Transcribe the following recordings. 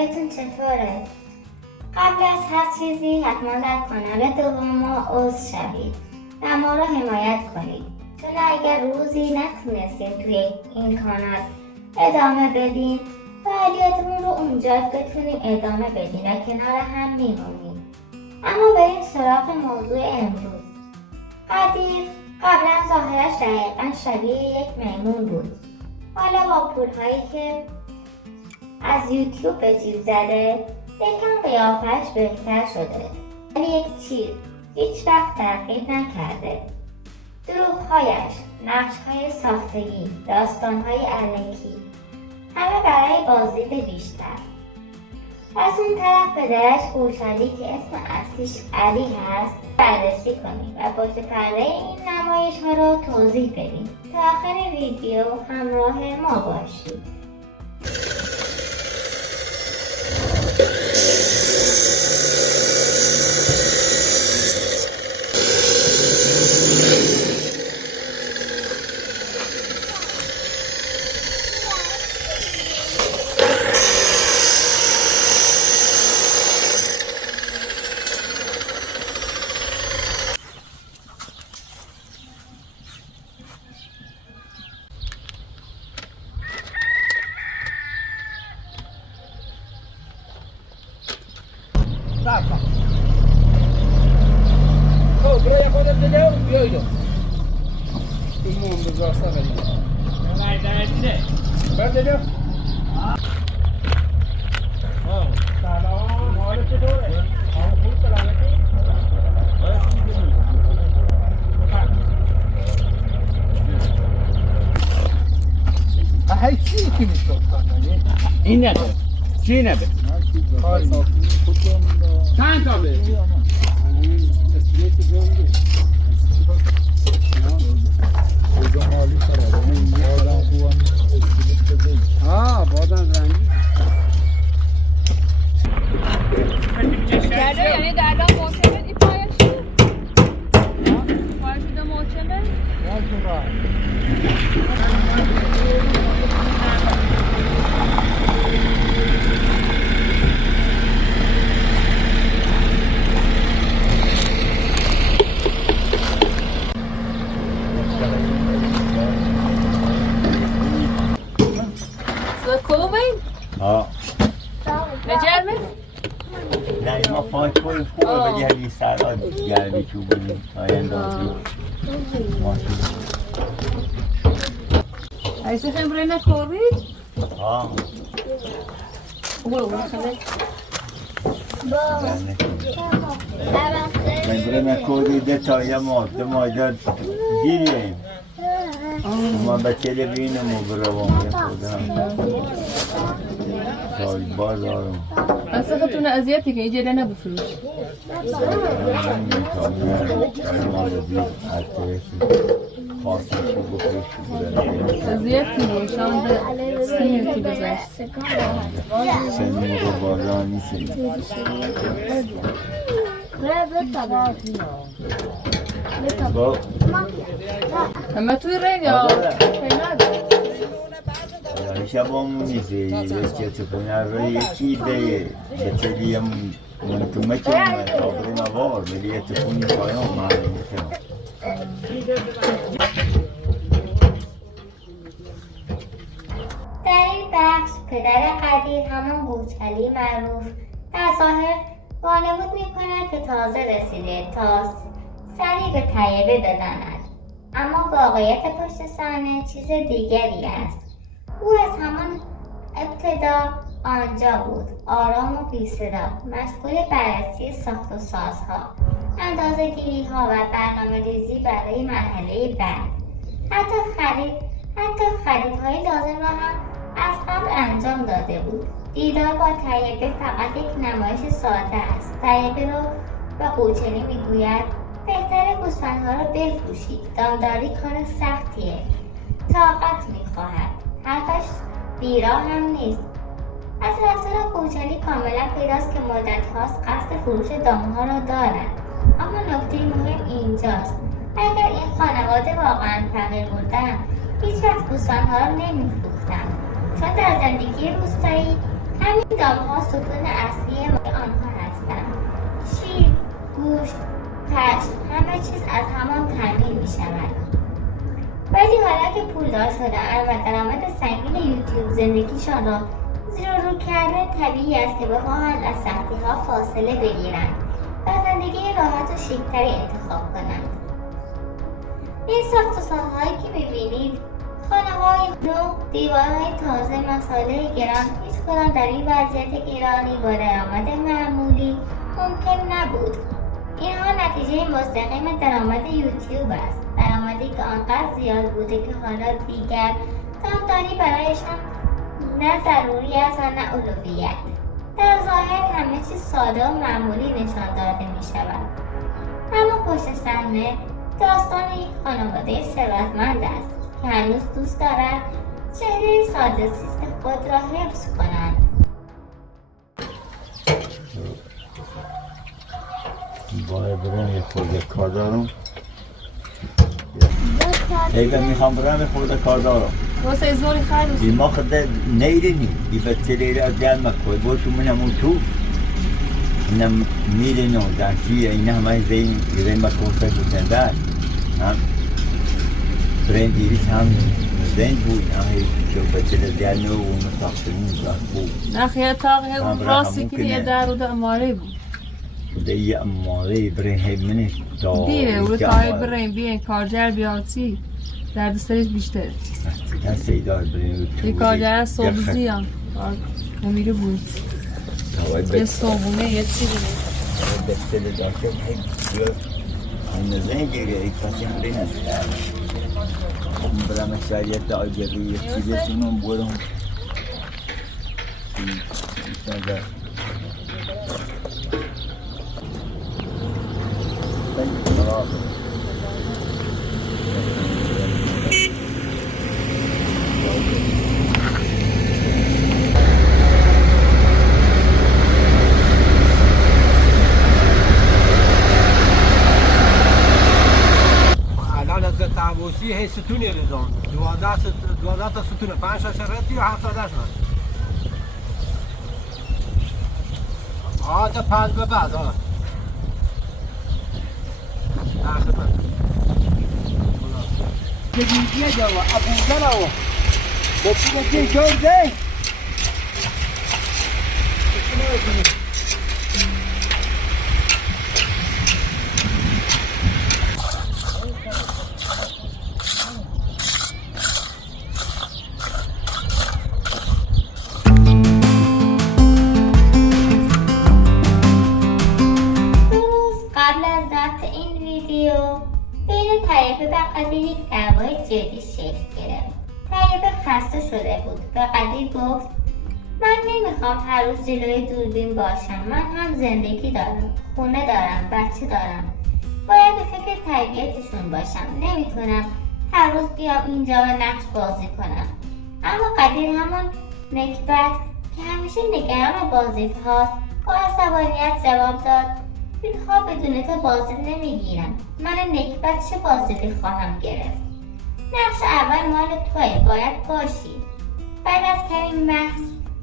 حالتون چطوره؟ قبل از هر چیزی حتما در کانال دوم ما عضو شوید و ما را حمایت کنید، چون اگر روزی نتونستیم توی این کانال ادامه بدیم فعالیتمون رو اونجا بتونیم ادامه بدیم و کنار هم میمونیم. اما بریم سراغ موضوع امروز. قدیر قبلا ظاهرش دقیقا شبیه یک میمون بود. حالا با پولهایی که از یوتیوب به جیب زده یکم قیافش بهتر شده، ولی یک چیز هیچ وقت تغییر نکرده: دروغهایش، نقشهای ساختگی، داستانهای الکی، همه برای بازدید بیشتر. از اون طرف پدرش کوچلی که اسم اصلیش علی هست بررسی کنیم و پشت پرده این نمایش ها رو توضیح بدیم. تا آخر ویدیو همراه ما باشید. خب برای خودت بده و بیایدو این مون بزارسته برید نه برده سلام حال چطوره؟ خوب سلامتی؟ هی چی که میشتوب کنه؟ این نده چی نده؟ چند تا به؟ بادم رنگی دردا یعنی دردا محکمه این پایش پایش شده محکمه؟ نجرمه؟ نه ما پاک کنیم خوبه بگردی سرها گردی که بودیم آیندازی ایسه خمره نکورید؟ آه خمره نکوری دتایه مادر گیریم ما به تلویزیون ما بروام خودم داری بازارم انصفتون اذیتی که اینجا نبفروش اذیتی بود شام به سنیتی گذشت سنی رو بازار نیست اما توی رنگ ها شبامون نیست که تپونه رو یکی ده بچلی هم منتمه که تابرو نوار ولی تپونی پایان معلوم میکنم در این بخش پدر قدیر همان بوچلی معروف در ظاهر وانمود میکند که تازه رسیده تا سری به طیبه بزند، اما واقعیت پشت صحنه چیز دیگری است. او از همان ابتدا آنجا بود، آرام و بی‌صدا، مشغول بررسی ساخت و سازها، اندازه‌گیری‌ها و برنامه‌ریزی برای مرحله بعد. حتی خریدهای لازم را هم از قبل انجام داده بود. دیدار با طیبه فقط یک نمایش ساده است. طیبه رو به قوچلی میگوید بهتره گوسفندها رو بفروشید، دامداری کار سختیه، طاقت میخواهد. حرفش بیراه هم نیست. از رفتار قوچلی کاملا پیداست که مدت هاست قصد فروش دامها را دارد. اما نکته مهم اینجاست: اگر این خانواده واقعا فقیر بودن هیچ وقت گوسفندها را نمیفروختند، چون در زندگی روستایی همین دام‌ها ستون اصلی آنها هستند. شیر، گوشت، پشم، همه چیز از همان تامین می شود. ولی حالا که پولدار شده‌اند و درآمد سنگین یوتیوب زندگیشان را زیر و رو کرده، طبیعی است که بخواهند از سختی‌ها فاصله بگیرند و زندگی راحت و شیک‌تری انتخاب کنند. این ساخت و سازهایی که می‌بینید، خانه‌های نو، دیوارهای تازه، مساله گران، هیچ کدام در این وضعیت گرانی با درآمد معمولی ممکن نبود. اینها نتیجه مستقیم درآمد یوتیوب است، درآمدی که آنقدر زیاد بوده که حالا دیگر دامداری برایشان نه ضروری است و نه اولویت. در ظاهر همه چیز ساده و معمولی نشان داده می شود، اما پشت صحنه داستان یک خانواده ثروتمند است که هنوز دوست دارند چهره ساده زیست خود را حفظ کنند. باید برم یه خورده کار دارم. ایوه میخوام برم یه خورده کار دارم. واسه ازوری خیلی این ما خده نیرینی ای بطلیره از دل مکوی باشو منمون تو اینم میرینو در چیه اینه همه زین مکوسه بودن در برین دیریش هم زین بود همه شو بطل دل نو و مستقبلین بود نخیه تاقه اون راستی که یه در رو ده اماره بود ده یه اماره برین هی منش دا دیره و تایی برین بیین کارجر بیاتی درد سریش بیشتر دسته دار برین یه کارجر صبحزی هم نمیره بود یه صبحونه یه چی بینید بطل داشته هی بیاد این زین دیگه ای کسی برین است برام شریعت دا آجبی یه چیزی تونم برم الان از تعویضی هی ستونی ریزان 12 تا ستون 5 تا شرطی و 7 تا دست تا 5 به بعد دیگه جوا ابو زلاو بچه دیگه جون ده قبل از ضبط این ویدیو بین طیبه و قدیر یک دعوای جدی شکل گرفت. طیبه خسته شده بود. به قدیر گفت من نمیخوام هر روز جلوی دوربین باشم. من هم زندگی دارم، خونه دارم، بچه دارم. باید به فکر تربیتشون باشم. نمیتونم هر روز بیام اینجا و نقش بازی کنم. اما قدیر همون نکبت که همیشه نگران بازدید هاست با عصبانیت جواب داد اینها بدون تو بازدید نمیگیرن. من نکبت چه بازدیدی خواهم گرفت؟ نقش اول مال توی، باید باشی. بعد از کمی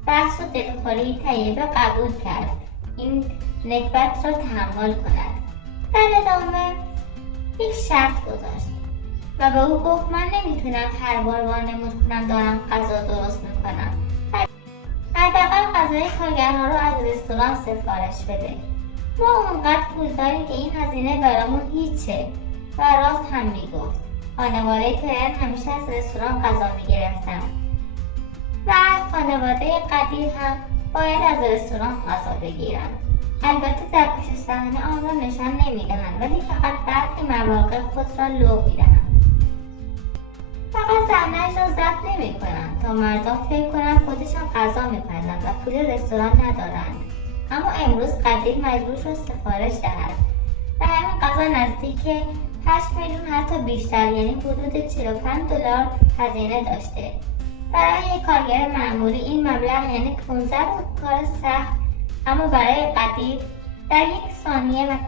بحث و دلخوری طیبه قبول کرد این نکبت را تحمل کند. در ادامه یک شرط گذاشت و به او گفت من نمیتونم هر بار وانمود کنم دارم غذا درست میکنم. حداقل غذای کارگرها رو از رستوران سفارش بده. ما اونقدر پول داریم که این هزینه برامون هیچه. و راست هم میگفت. خانواده پرن همیشه از رستوران غذا میگرفتن و خانواده قدیر هم باید از رستوران غذا بگیرن. البته در پشت صحنه آن را نشان نمیدهند ولی فقط برخی مواقع خود را لو میدهند. فقط صحنه‌اش را ضبط نمی‌کنند تا مردم فکر کنند خودشان غذا می‌پزند و پول رستوران ندارند. اما امروز قدیر مجبور شد سفارش دهد و همین غذا نزدیک 8 میلیون حتی بیشتر، یعنی حدود 45 دلار هزینه داشته. برای یک کارگر معمولی این مبلغ یعنی 15 روز کار سخت، اما برای قدیر در 1 ثانیه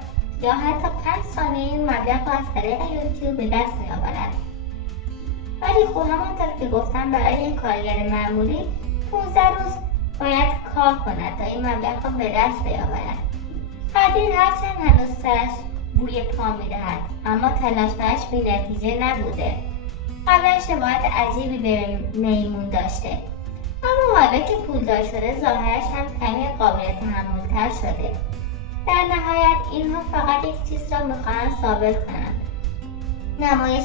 یا حتی 5 ثانیه این مبلغ را از طریق یوتیوب به دست می‌آورد. ولی خب همانطور که گفتم برای یک کارگر معمولی 15 روز باید کار کند تا این مبلغ را به دست بیاورد. قدیر هرچند هنوز سرش بوی پا می‌دهد اما تلاش‌هایش بی‌نتیجه نبوده. قبلا شباهت عجیبی به میمون داشته، اما حالا که پولدار شده ظاهرش هم کمی قابل تحمل‌تر شده. در نهایت اینها فقط یک چیز را می‌خواهند ثابت کنند: نمایش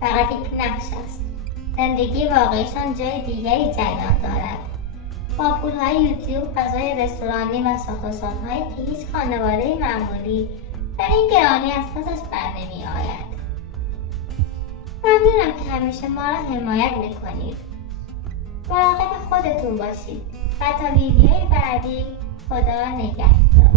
فقط یک نقش است. زندگی واقعیشان جای دیگری جریان دارد، با پول‌های یوتیوب، غذای رستورانی و ساخت‌وسازهایی که هیچ خانواده معمولی در این گرانی از پسش برنمی‌آید. ممنونم که همیشه ما را حمایت می‌کنید. مراقب خودتون باشید و تا ویدیوی بعدی، خدا نگهدار.